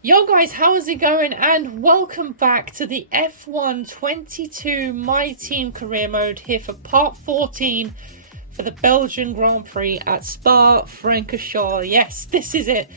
Yo guys, how is it going? And welcome back to the F1 22 My Team Career Mode here for part 14 for the Belgian Grand Prix at Spa-Francorchamps. Yes, this is it.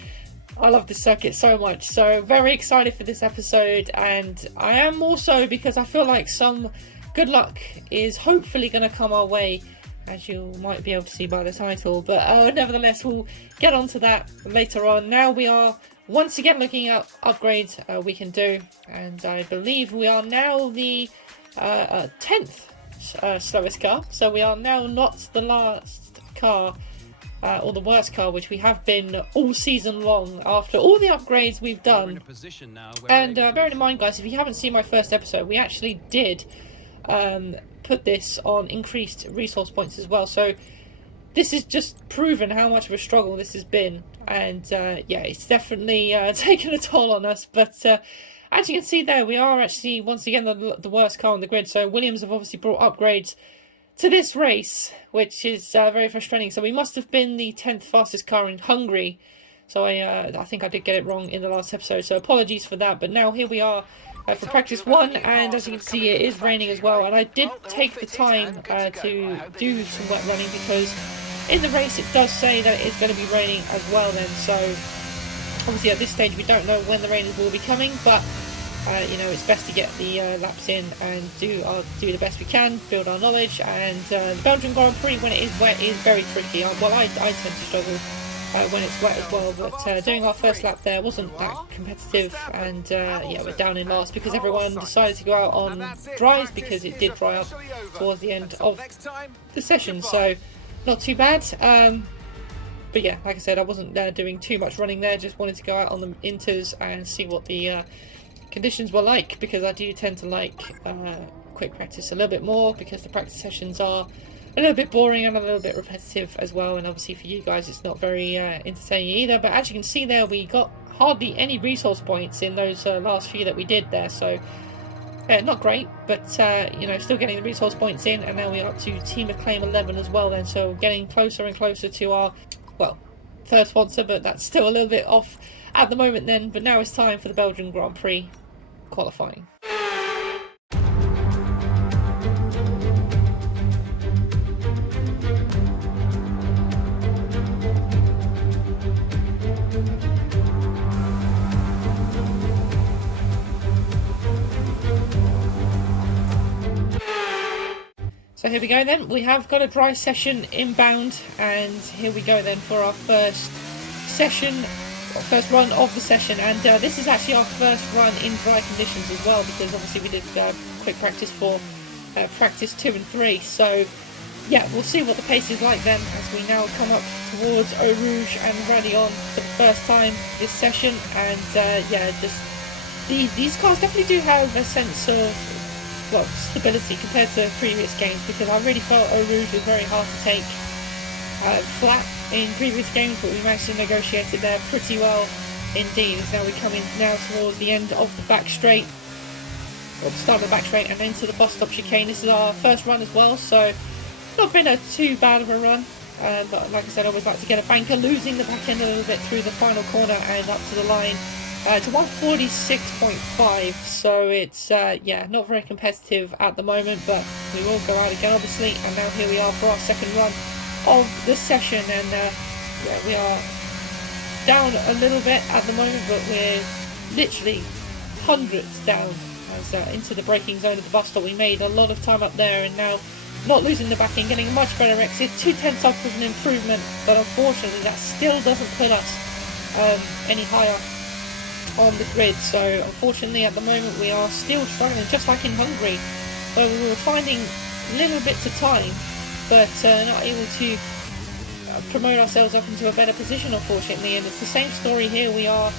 I love this circuit so much, so very excited for this episode, and I am more so because I feel like some good luck is hopefully going to come our way, as you might be able to see by the title, but nevertheless we'll get on to that later on. Now we are once again looking at upgrades we can do, and I believe we are now the 10th slowest car, so we are now not the last car or the worst car, which we have been all season long after all the upgrades we've done. And bearing in mind, guys, if you haven't seen my first episode, we actually did put this on increased resource points as well, so this has just proven how much of a struggle this has been, and yeah, it's definitely taken a toll on us, but as you can see there, we are actually once again the worst car on the grid. So Williams have obviously brought upgrades to this race, which is very frustrating. So we must have been the 10th fastest car in Hungary, so I think I did get it wrong in the last episode, so apologies for that. But now here we are for practice one, and as you can see, it is raining as well, and I did take the time to do some wet running because in the race it does say that it's going to be raining as well then, so obviously at this stage we don't know when the rain will be coming, but you know, it's best to get the laps in and do the best we can, build our knowledge. And the Belgian Grand Prix, when it is wet, is very tricky. Well, I tend to struggle when it's wet as well, but doing our first lap there wasn't that competitive, and yeah, we're down in last because everyone decided to go out on dries because it did dry up towards the end of the session, so not too bad. But yeah, like I said, I wasn't doing too much running there, just wanted to go out on the inters and see what the conditions were like, because I do tend to like quick practice a little bit more, because the practice sessions are a little bit boring and a little bit repetitive as well, and obviously for you guys it's not very entertaining either. But as you can see there, we got hardly any resource points in those last few that we did there, so not great, but you know, still getting the resource points in. And now we're up to Team Acclaim 11 as well then, so getting closer and closer to our, well, third sponsor, but that's still a little bit off at the moment then. But now it's time for the Belgian Grand Prix qualifying. So here we go then, we have got a dry session inbound, and here we go then for our first session, first run of the session. And this is actually our first run in dry conditions as well, because obviously we did quick practice for practice 2 and 3. So yeah, we'll see what the pace is like then as we now come up towards Eau Rouge and rally on for the first time this session. And yeah, just these cars definitely do have a sense of, well, stability compared to previous games, because I really felt Eau Rouge was very hard to take flat in previous games, but we managed to negotiate it there pretty well indeed. As now we're coming now towards the end of the back straight, or the start of the back straight, and into the bus stop chicane. This is our first run as well, so not been too bad of a run, but like I said, I always like to get a banker, losing the back end a little bit through the final corner and up to the line to 146.5, so it's yeah, not very competitive at the moment, but we will go out again obviously. And now here we are for our second run of the session, and yeah, we are down a little bit at the moment, but we're literally hundredths down as into the braking zone of the bus stop. We made a lot of time up there, and now not losing the back end, getting a much better exit. 2/10 up was an improvement, but unfortunately that still doesn't put us any higher on the grid. So unfortunately at the moment we are still struggling, just like in Hungary, where we were finding little bits of time, but not able to promote ourselves up into a better position, unfortunately. And it's the same story here. We are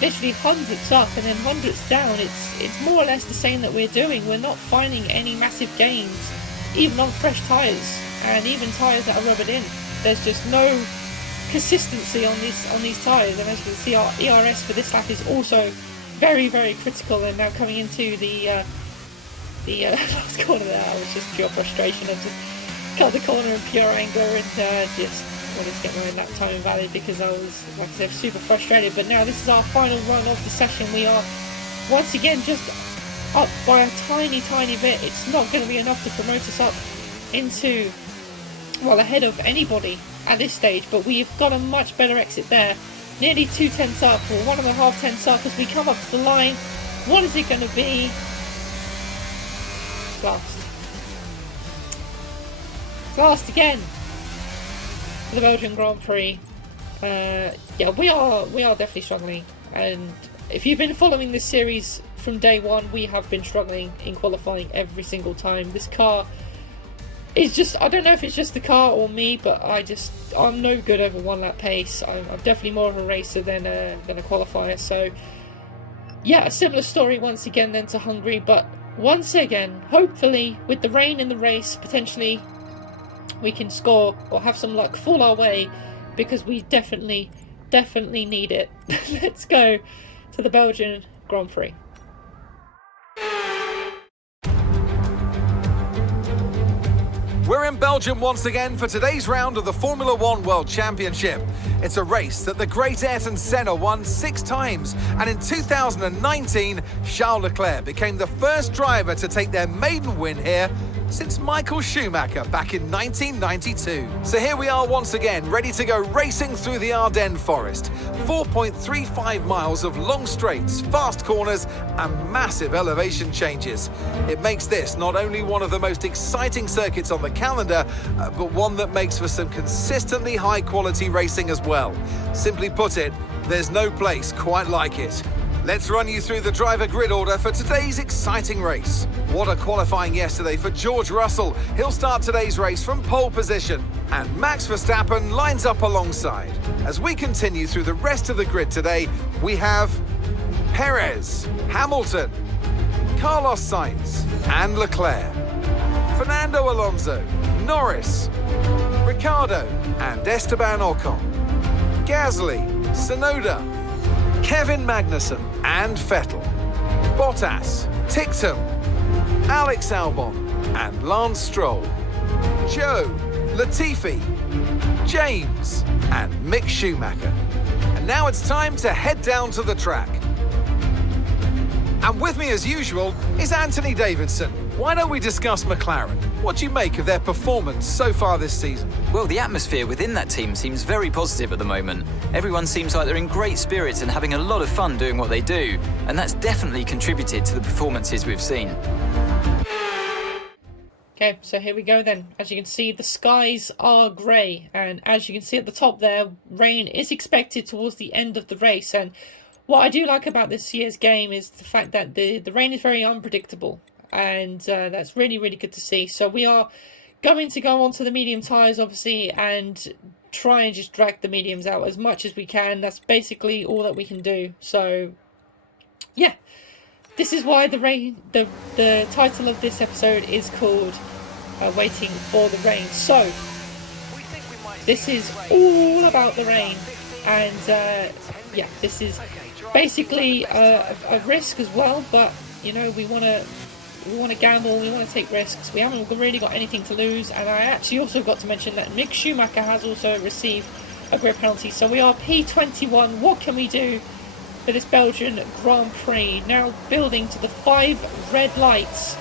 literally hundredths up and then hundredths down. It's more or less the same that we're doing. We're not finding any massive gains, even on fresh tyres, and even tyres that are rubbered in. There's just no consistency on these tyres, and as you can see, our ERS for this lap is also very, very critical. And now coming into the last corner there, I was just pure frustration. I just cut the corner in pure anger, and just wanted to get my lap time invalid because I was, like I said, super frustrated. But now this is our final run of the session. We are once again just up by a tiny bit. It's not going to be enough to promote us up into, well, ahead of anybody at this stage, but we've got a much better exit there. Nearly 2 tenths up, or 1.5 tenths up as we come up to the line. What is it going to be? Last again for the Belgian Grand Prix. Yeah, we are definitely struggling, and if you've been following this series from day one, we have been struggling in qualifying every single time. This car is just, I don't know if it's just the car or me, but I'm no good over 1 lap pace. I'm definitely more of a racer than a qualifier. So yeah, a similar story once again then to Hungary, but once again, hopefully with the rain in the race, potentially we can score or have some luck fall our way, because we definitely need it. Let's go to the Belgian Grand Prix. We're in Belgium once again for today's round of the Formula One World Championship. It's a race that the great Ayrton Senna won 6 times, and in 2019, Charles Leclerc became the first driver to take their maiden win here since Michael Schumacher back in 1992. So here we are once again, ready to go racing through the Ardennes forest. 4.35 miles of long straights, fast corners and massive elevation changes. It makes this not only one of the most exciting circuits on the calendar, but one that makes for some consistently high quality racing as well. Simply put it, there's no place quite like it. Let's run you through the driver grid order for today's exciting race. What a qualifying yesterday for George Russell. He'll start today's race from pole position, and Max Verstappen lines up alongside. As we continue through the rest of the grid today, we have Perez, Hamilton, Carlos Sainz and Leclerc, Fernando Alonso, Norris, Ricciardo and Esteban Ocon, Gasly, Tsunoda, Kevin Magnussen and Vettel, Bottas, Ticktum, Alex Albon and Lance Stroll, Joe, Latifi, James and Mick Schumacher. And now it's time to head down to the track. And with me as usual is Anthony Davidson. Why don't we discuss McLaren? What do you make of their performance so far this season? Well, the atmosphere within that team seems very positive at the moment. Everyone seems like they're in great spirits and having a lot of fun doing what they do, and that's definitely contributed to the performances we've seen. Okay, so here we go then. As you can see, the skies are grey, and as you can see at the top there, rain is expected towards the end of the race. And what I do like about this year's game is the fact that the rain is very unpredictable, and that's really good to see. So we are going to go onto the medium tyres, obviously, and try and just drag the mediums out as much as we can. That's basically all that we can do. So yeah, this is why the title of this episode is called Waiting for the Rain. So this is all about the rain, and yeah, this is basically a risk as well, but you know, we want to gamble, we want to take risks. We haven't really got anything to lose, and I actually also got to mention that Mick Schumacher has also received a grid penalty. So we are P21. What can we do for this Belgian Grand Prix? Now building to the 5 red lights.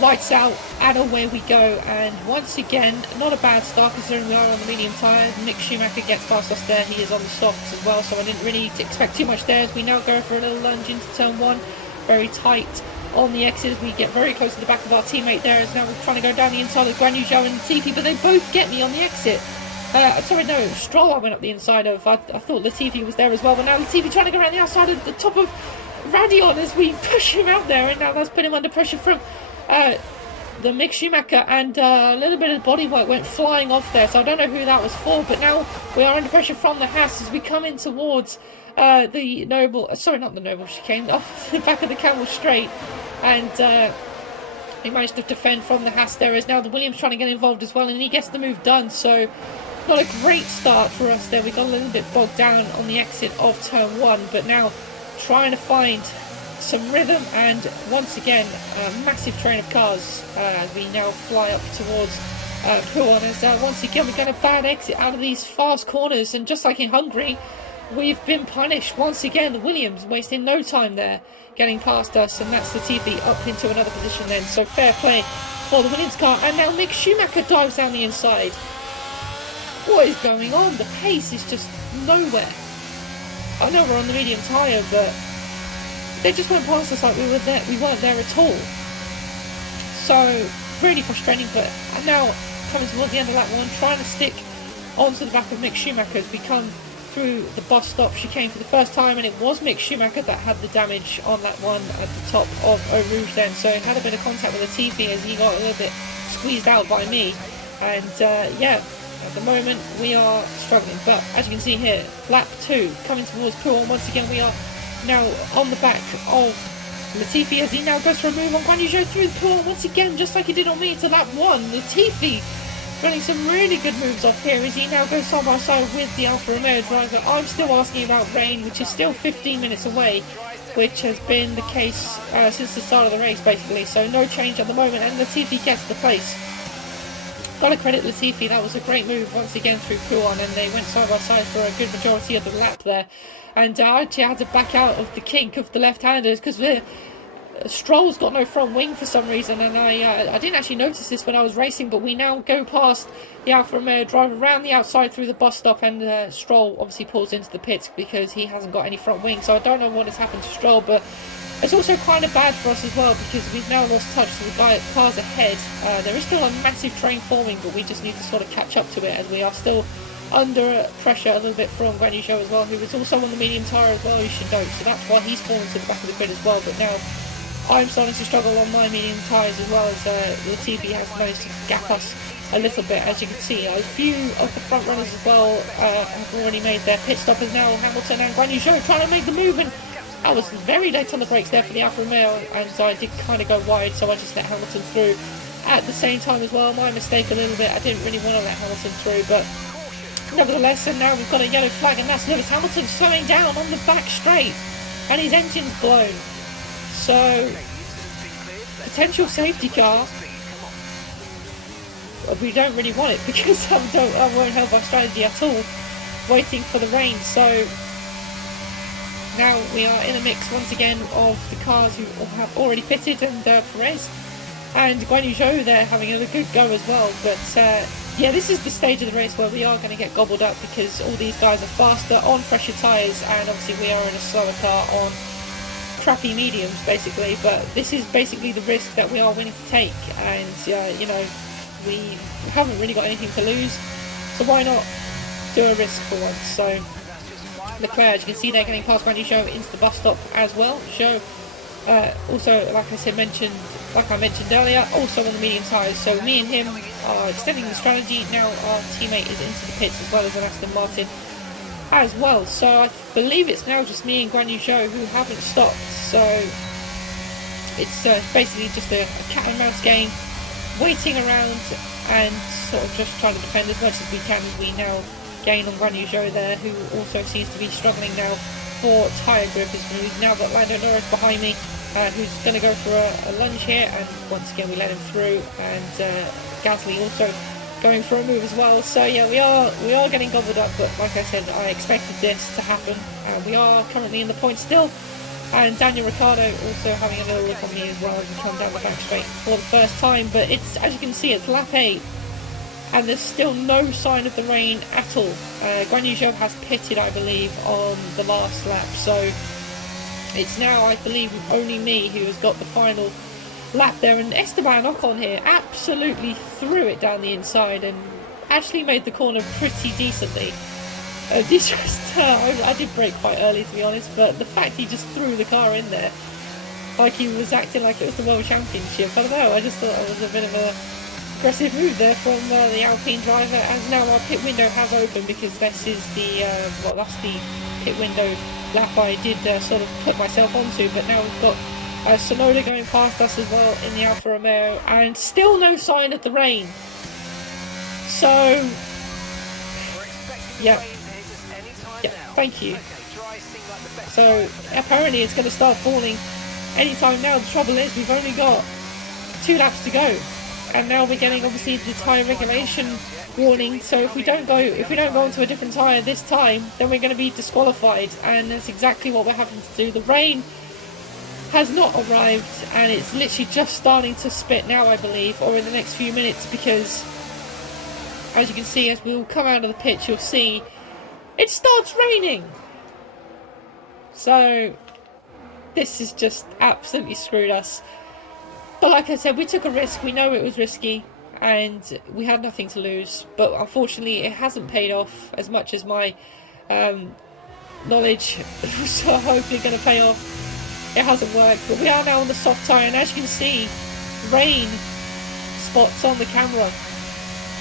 Lights out, and away we go. And once again, not a bad start considering we are on the medium tyre. Mick Schumacher gets past us there. He is on the softs as well, so I didn't really expect too much there. As we now go for a little lunge into turn 1. Very tight on the exit. We get very close to the back of our teammate there, as now we're trying to go down the inside of Guan Yu Zhou and Latifi, but they both get me on the exit. Sorry, no, it was Stroll I went up the inside of. I thought Latifi was there as well, but now Latifi trying to go around the outside of the top of Radion as we push him out there, and now that's put him under pressure from the Mick Schumacher, and a little bit of body work went flying off there, so I don't know who that was for, but now we are under pressure from the Haas as we come in towards the Noble, sorry, not the Noble chicane, off the back of the Camel Straight, and he managed to defend from the Haas there, as now the Williams trying to get involved as well, and he gets the move done. So not a great start for us there. We got a little bit bogged down on the exit of turn 1, but now trying to find some rhythm, and once again a massive train of cars as we now fly up towards Puon, as once again we get a bad exit out of these fast corners, and just like in Hungary, we've been punished once again. The Williams wasting no time there, getting past us, and that's Latifi up into another position then. So fair play for the Williams car, and now Mick Schumacher dives down the inside. What is going on? The pace is just nowhere. I know we're on the medium tyre, but they just went past us like we weren't there at all. So really frustrating, but now coming towards the end of lap 1, trying to stick onto the back of Mick Schumacher as we come through the bus stop chicane for the first time, and it was Mick Schumacher that had the damage on that one at the top of Eau Rouge then, so it had a bit of contact with Latifi as he got a little bit squeezed out by me, and yeah, at the moment we are struggling, but as you can see here, lap 2 coming towards Puon. Once again we are now on the back of Latifi as he now goes for a move on Guan Yu Zhou through the Puon once again, just like he did on me to lap 1. Latifi running some really good moves off here as he now goes side by side with the Alfa Romeo driver. I'm still asking about rain, which is still 15 minutes away, which has been the case since the start of the race basically, so no change at the moment, and Latifi gets the place. Gotta credit Latifi, that was a great move once again through Puon, and they went side by side for a good majority of the lap there. And I actually had to back out of the kink of the left-handers because Stroll's got no front wing for some reason, and I didn't actually notice this when I was racing, but we now go past the Alfa Romeo driver around the outside through the bus stop, and Stroll obviously pulls into the pits because he hasn't got any front wing, so I don't know what has happened to Stroll, but it's also kind of bad for us as well because we've now lost touch with the cars ahead. There is still a massive train forming, but we just need to sort of catch up to it as we are still under pressure a little bit from Guan Yu Zhou as well, who is also on the medium tyre as well, you should note, so that's why he's fallen to the back of the grid as well. But now I'm starting to struggle on my medium tyres as well, as Latifi has managed to gap us a little bit. As you can see, a few of the front runners as well have already made their pit stop, as now Hamilton and Guan Yu Zhou trying to make the move, and I was very late on the brakes there for the Alfa Romeo, and so I did kind of go wide, so I just let Hamilton through at the same time as well. My mistake a little bit, I didn't really want to let Hamilton through, but nevertheless, and now we've got a yellow flag, and that's Lewis Hamilton slowing down on the back straight, and his engine's blown. So, potential safety car. We don't really want it because I won't help our strategy at all, waiting for the rain. So now we are in a mix once again of the cars who have already pitted, and PreRace and Guan Yu Zhou there having a good go as well. But yeah, this is the stage of the race where we are going to get gobbled up because all these guys are faster on fresher tyres, and obviously we are in a slower car on crappy mediums basically. But this is basically the risk that we are willing to take, and you know, we haven't really got anything to lose, so why not do a risk for once. So Leclerc, as you can see, they're getting past Guan Yu Zhou into the bus stop as well. Zhou also, like I mentioned earlier, also on the medium tyres, so me and him are extending the strategy. Now our teammate is into the pits as well as an Aston Martin as well, so I believe it's now just me and Guan Yu Zhou who haven't stopped. So it's basically just a cat and mouse game, waiting around and sort of just trying to defend as much as we can as we now gain on Guan Yu Zhou there, who also seems to be struggling now for tyre grip. We've now got Lando Norris behind me, who's going to go for a lunge here, and once again we let him through, and Gasly also going for a move as well. So yeah, we are getting gobbled up, but like I said, I expected this to happen. We are currently in the points still, and Daniel Ricciardo also having a little look on me as well as we come down the back straight for the first time. But it's, as you can see, it's lap 8 and there's still no sign of the rain at all. Guan Yu Zhou has pitted, I believe, on the last lap, so it's now, I believe, only me who has got the final lap there. And Esteban Ocon here absolutely threw it down the inside and actually made the corner pretty decently. I did brake quite early, to be honest, but the fact he just threw the car in there like he was acting like it was the World Championship, I don't know, I just thought it was a bit of a aggressive move there from the Alpine driver. And now our pit window has opened because this is the that's the pit window lap I did sort of put myself onto. But now we've got Sonoda going past us as well in the Alfa Romeo, and still no sign of the rain. So yeah, thank you. So apparently it's going to start falling anytime now. The trouble is we've only got 2 laps to go, and now we're getting obviously the tyre regulation warning. So if we don't go onto a different tyre this time, then we're going to be disqualified, and that's exactly what we're having to do. The rain has not arrived, and it's literally just starting to spit now, I believe, or in the next few minutes, because as you can see, as we'll come out of the pitch, you'll see it starts raining. So this is just absolutely screwed us. But like I said, we took a risk. We know it was risky, and we had nothing to lose. But unfortunately, it hasn't paid off as much as my knowledge was hopefully going to pay off. It hasn't worked, but we are now on the soft tyre, and as you can see, rain spots on the camera.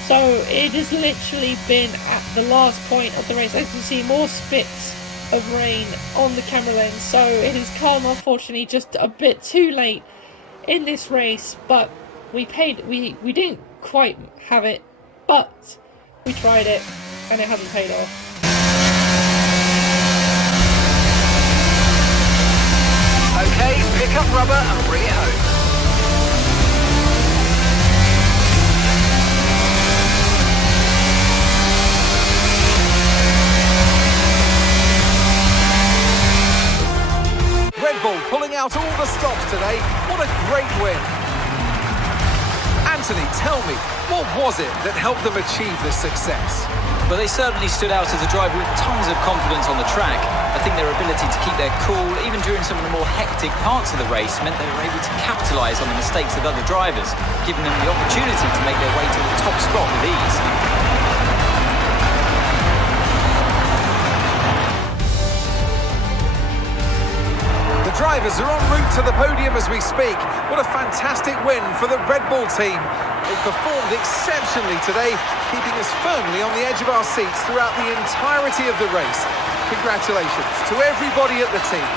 So it has literally been at the last point of the race. As you can see, more spits of rain on the camera lens. So it has come, unfortunately, just a bit too late in this race. But we didn't quite have it, but we tried it, and it hasn't paid off. Okay, pick up rubber and bring it home. Red Bull pulling out all the stops today. What a great win. Anthony, tell me, what was it that helped them achieve this success? But they certainly stood out as a driver with tons of confidence on the track. I think their ability to keep their cool, even during some of the more hectic parts of the race, meant they were able to capitalise on the mistakes of other drivers, giving them the opportunity to make their way to the top spot with ease. The drivers are en route to the podium as we speak. What a fantastic win for the Red Bull team. They performed exceptionally today, keeping us firmly on the edge of our seats throughout the entirety of the race. Congratulations to everybody at the team.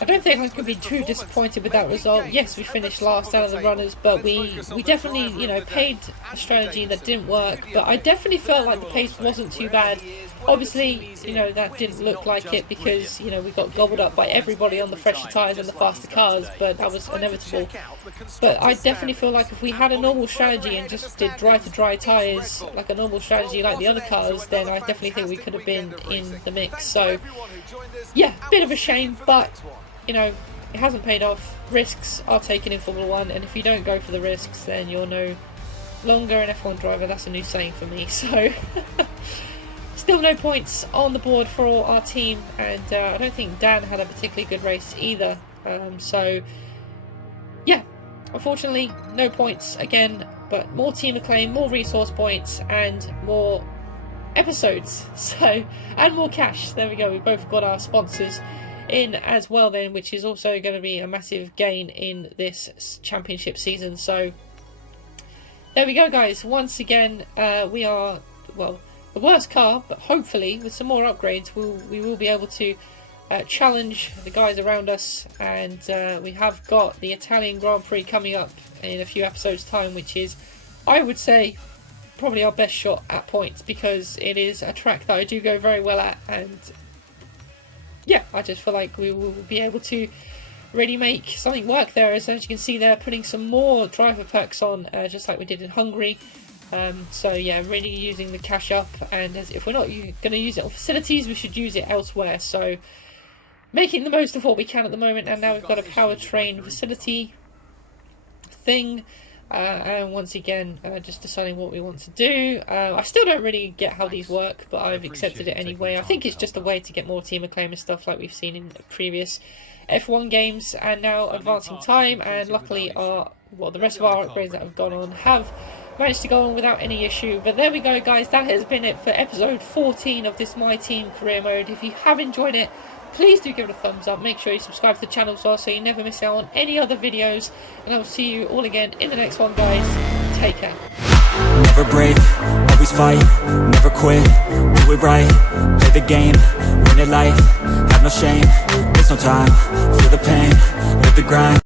I don't think I could be too disappointed with that result. Yes, we finished last out of the runners, but we definitely, paid a strategy that didn't work. But I definitely felt like the pace wasn't too bad. Obviously, that didn't look like it because, we got gobbled up by everybody on the fresher tyres and the faster cars, but that was inevitable. But I definitely feel like if we had a normal strategy and just did dry-to-dry tyres, like a normal strategy like the other cars, then I definitely think we could have been in the mix. So, yeah, bit of a shame, but it hasn't paid off. Risks are taken in Formula 1, and if you don't go for the risks, then you're no longer an F1 driver. That's a new saying for me. So, still no points on the board for our team, and I don't think Dan had a particularly good race either. So, yeah, unfortunately, no points again, but more team acclaim, more resource points, and more episodes. So, and more cash. There we go. We both got our sponsors in as well then, which is also going to be a massive gain in this championship season. So there we go, guys. Once again, we are, well, the worst car, but hopefully with some more upgrades we will be able to challenge the guys around us. And we have got the Italian Grand Prix coming up in a few episodes time, which is, I would say, probably our best shot at points, because it is a track that I do go very well at, and yeah, I just feel like we will be able to really make something work there. As you can see, they're putting some more driver perks on, just like we did in Hungary. So yeah, really using the cash up, and if we're not going to use it on facilities, we should use it elsewhere. So making the most of what we can at the moment, and now we've got a powertrain facility thing. And once again, just deciding what we want to do. I still don't really get how these work, but I've accepted it anyway. I think it's just a way to get more team acclaim and stuff like we've seen in previous F1 games. And now advancing time, and luckily the rest of our upgrades that have gone on have managed to go on without any issue. But there we go, guys. That has been it for episode 14 of this My Team career mode. If you have enjoyed it, please do give it a thumbs up. Make sure you subscribe to the channel as well, so you never miss out on any other videos. And I will see you all again in the next one, guys. Take care. never break, always fight, never quit, do it right, play the game, win it life, have no shame, there's no time, feel the pain, live the grind.